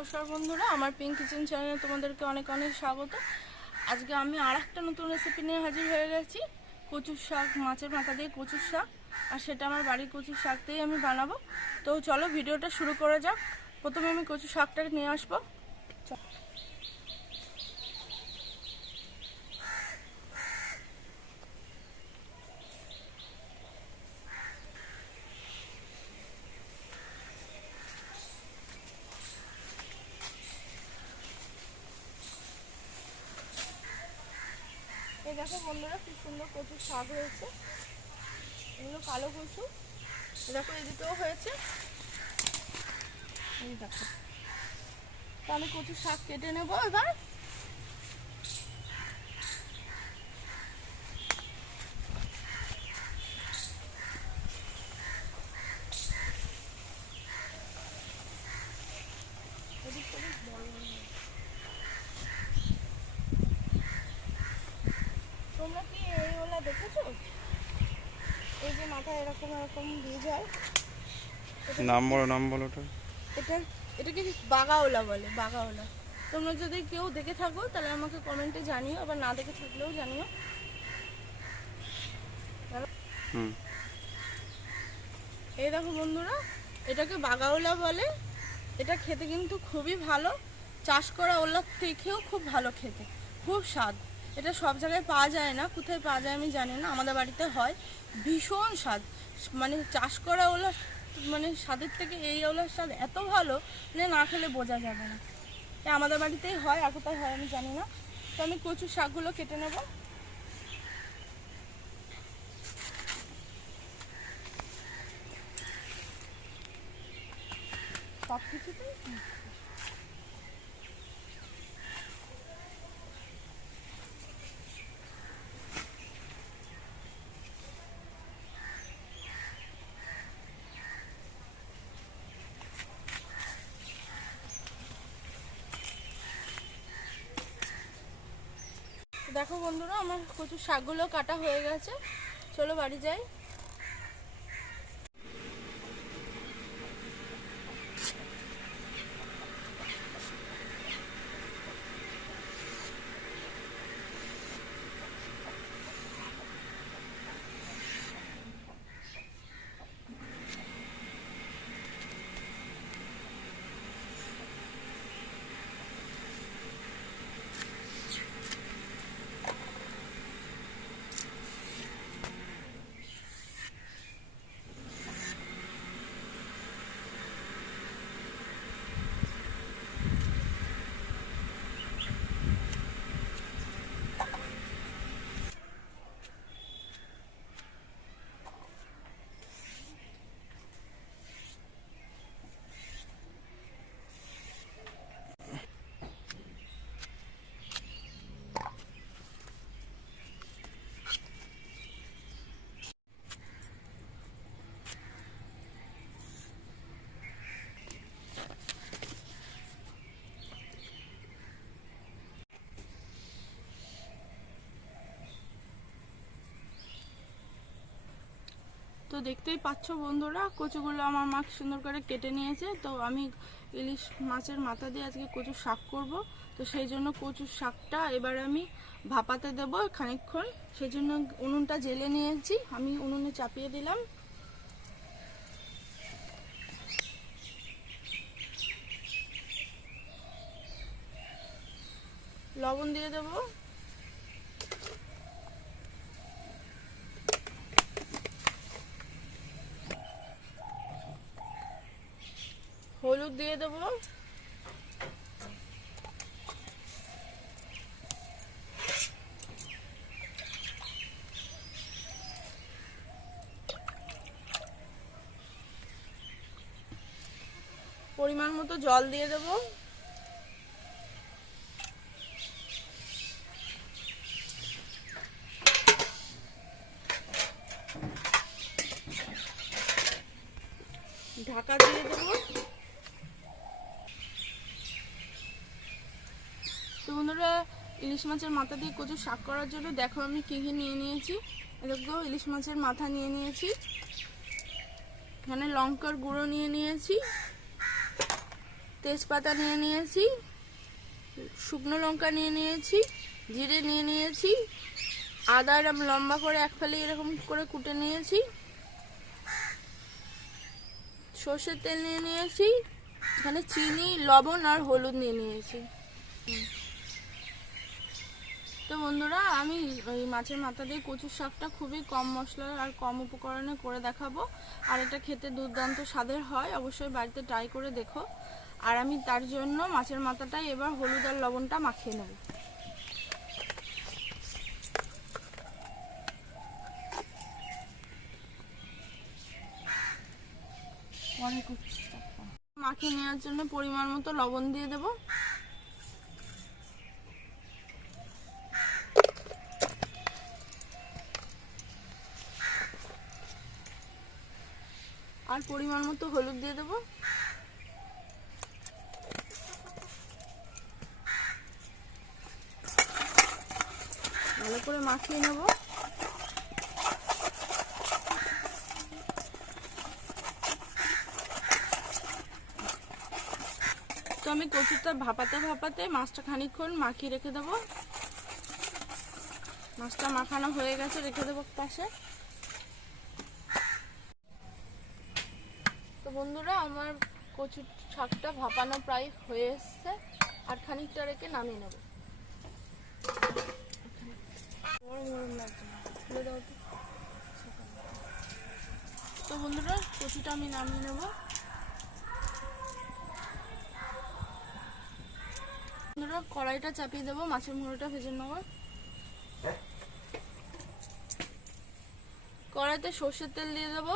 নমস্কার বন্ধুরা, আমার পিঙ্ক কিচেন চ্যানেলে তোমাদেরকে অনেক অনেক স্বাগত। আজকে আমি আরেকটা নতুন রেসিপি নিয়ে হাজির হয়ে গেছি। কচুর শাক, মাছের মাথা দিয়ে কচুর শাক, আর সেটা আমার বাড়ির কচুর শাক দিয়েই আমি বানাবো। তো চলো ভিডিওটা শুরু করা যাক। প্রথমে আমি কচুর শাকটাকে নিয়ে আসবো। এই দেখো বন্ধুরা, খুব সুন্দর কচুর শাক হয়েছে। এগুলো কালো কচু, দেখো এদিকেও হয়েছে। এই দেখো, তো আমি কচুর শাক কেটে নেবো এবার। তোমরা কি এইগুলা দেখেছো? এই যে মাথায় এরকম এরকম দিয়ে যায়, নাম বলো এটাকে বাগাওলা বলে, বাগাওলা। তোমরা যদি কেউ দেখে থাকো তাহলে আমাকে কমেন্টে জানিও, আবার না দেখে থাকলেও জানিও। এই দেখো বন্ধুরা, এটাকে বাগাওলা বলে। এটা খেতে কিন্তু খুবই ভালো, চাষ করা ওলার থেকেও খুব ভালো খেতে, খুব স্বাদ। এটা সব জায়গায় পাওয়া যায় না, কোথায় পাওয়া যায় আমি জানি না, আমাদের বাড়িতে হয়। ভীষণ স্বাদ, মানে চাষ করা ওলার মানে স্বাদের থেকে এই ওলার স্বাদ এত ভালো যে না খেলে বোঝা যাবে না। আমাদের বাড়িতেই হয়, আর কোথায় হয় আমি জানি না। তো আমি কচুর শাকগুলো কেটে নেব। সব কিছুতেই দেখো বন্ধুরা, আমার কচুর শাকগুলো কাটা হয়ে গেছে। চলো বাড়ি যাই। তো দেখতেই পাচ্ছ বন্ধুরা, কচুগুলো আমার মা সুন্দর করে কেটে নিয়েছে। তো আমি ইলিশ মাছের মাথা দিয়ে আজকে কচুর শাক করব। তো সেই জন্য কচুর শাকটা এবার আমি ভাপাতে দেবো খানিকক্ষণ। সেই জন্য উনুনটা জেলে নিয়েছি, আমি উনুনে চাপিয়ে দিলাম। লবণ দিয়ে দেবো, হলুদ দিয়ে দেবো, পরিমাণ মতো জল দিয়ে দেবো। ঢাকা দিয়ে দেবো। তো বন্ধুরা, ইলিশ মাছের মাথা দিয়ে কচুর শাক করার জন্য দেখো আমি কী কী নিয়ে নিয়েছি। দেখো, ইলিশ মাছের মাথা নিয়ে নিয়েছি, এখানে লঙ্কার গুঁড়ো নিয়ে নিয়েছি, তেজপাতা নিয়ে নিয়েছি, শুকনো লঙ্কা নিয়ে নিয়েছি, জিরে নিয়ে নিয়েছি, আদা এরকম লম্বা করে এক ফালি এরকম করে কুটে নিয়েছি, সর্ষের তেল নিয়ে নিয়েছি, এখানে চিনি, লবণ আর হলুদ নিয়ে নিয়েছি। তো বন্ধুরা, আমি ওই মাছের মাথা দিয়ে কচুর শাকটা খুবই কম মশলা আর কম উপকরণে করে দেখাবো। আর এটা খেতে দুর্দান্ত স্বাদের হয়, অবশ্যই বাড়িতে ট্রাই করে দেখো। আর আমি তার জন্য মাছের মাথাটাই এবার হলুদ আর লবণটা মাখিয়ে নেব। মাখিয়ে নেওয়ার জন্য পরিমাণ মতো লবণ দিয়ে দেব। আর পরিমাণ মতো হলুদ দিয়ে দেব। ভালো করে মাখিয়ে নেব। তো আমি কচুটা ভাপাতে ভাপাতে মাছটা খানিকক্ষণ মাখিয়ে রেখে দেবো। মাছটা মাখানো হয়ে গেছে, রেখে দেবো পাশে। তো বন্ধুরা, আমার কচুর শাকটা ভাপানো প্রায় হয়ে এসছে, আর খানিকটা রেখে নামিয়ে নেব। তো বন্ধুরা, কচুটা আমি নামিয়ে নেব। বন্ধুরা, কড়াইটা চাপিয়ে দেবো, মাছের মুড়োটা ভেজে নেব। কড়াইতে সর্ষের তেল দিয়ে দেবো।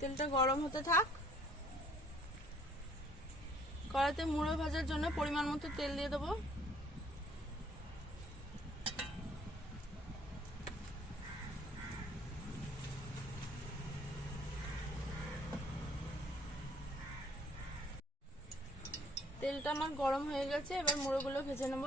তেলটা গরম হতে থাক। কড়াইতে মুড়ো ভাজার জন্য পরিমাণ মতো তেল দিয়ে দেবো। তেলটা আমার গরম হয়ে গেছে, এবার মুড়োগুলো ভেজে নেব।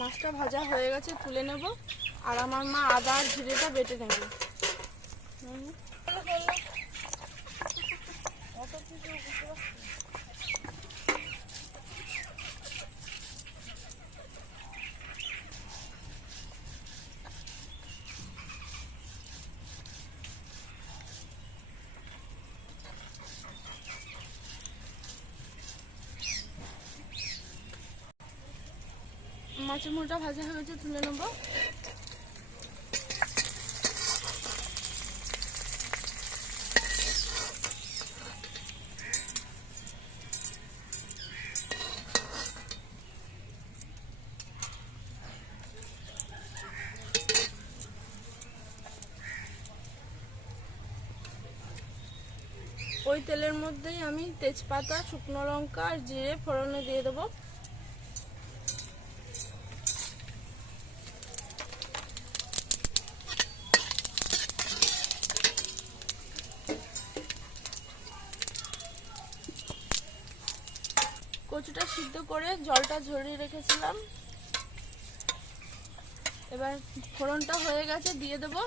মাছটা ভাজা হয়ে গেছে, তুলে নেব। আর আমার মা আদা আর জিরেটা বেটে নেবে। মাছের মুড়োটা ভাজা হয়ে গেছে, তুলে নেব। ওই তেলের মধ্যেই আমি তেজপাতা, শুকনো লঙ্কা আর জিরে ফোড়নে দিয়ে দেবো। কচুটা সিদ্ধ করে জলটা ঝরিয়ে রেখেছিলাম। এবার ফোড়নটা হয়ে গেছে, দিয়ে দেবো।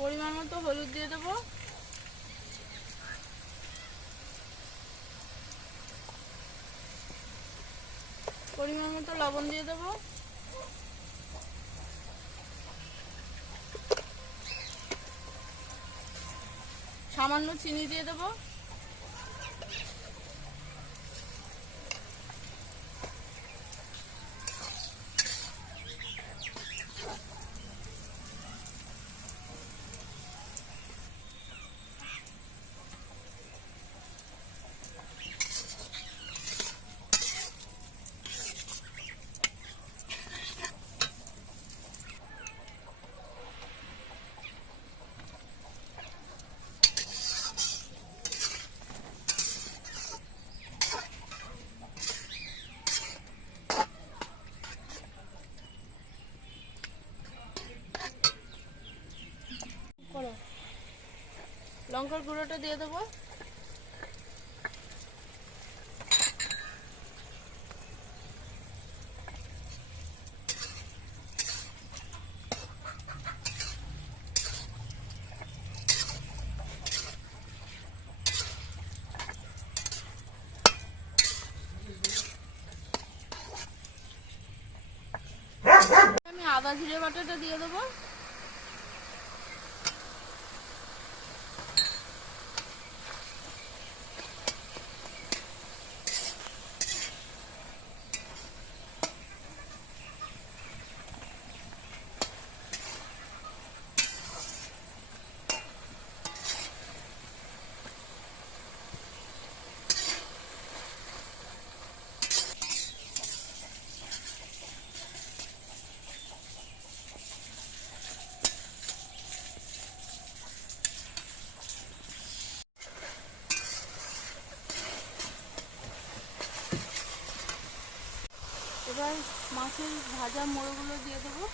পরিমাণ মতো হলুদ দিয়ে দেবো। আর পরিমাণ মতো লবণ দিয়ে দেবো। সামান্য চিনি দিয়ে দেবো। লঙ্কার গুঁড়োটা দিয়ে দেবো। আমি আদা জিরে বাটাটা দিয়ে দেবো। এবার মাছের ভাজা মোড়গুলো দিয়ে দেবো।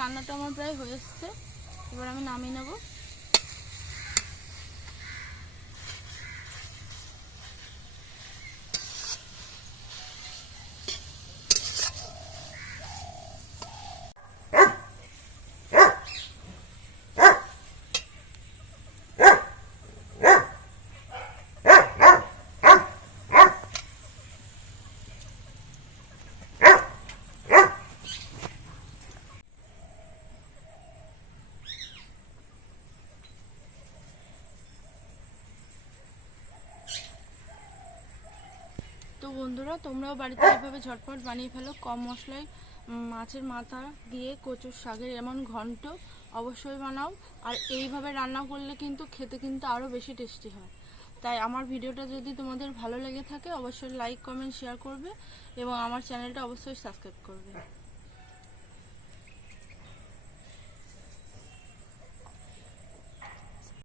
রান্নাটা আমার প্রায় হয়ে এসছে, এবার আমি নামিয়ে নেব। তো বন্ধুরা, তোমরাও বাড়িতে এইভাবে ঝটপট বানিয়ে ফেলো। কম মশলায় মাছের মাথা দিয়ে কচুর শাকের এমন ঘন্ট অবশ্যই বানাও। আর এইভাবে রান্না করলে কিন্তু খেতে কিন্তু আরও বেশি টেস্টি হয়। তাই আমার ভিডিওটা যদি তোমাদের ভালো লেগে থাকে অবশ্যই লাইক, কমেন্ট, শেয়ার করবে এবং আমার চ্যানেলটা অবশ্যই সাবস্ক্রাইব করবে।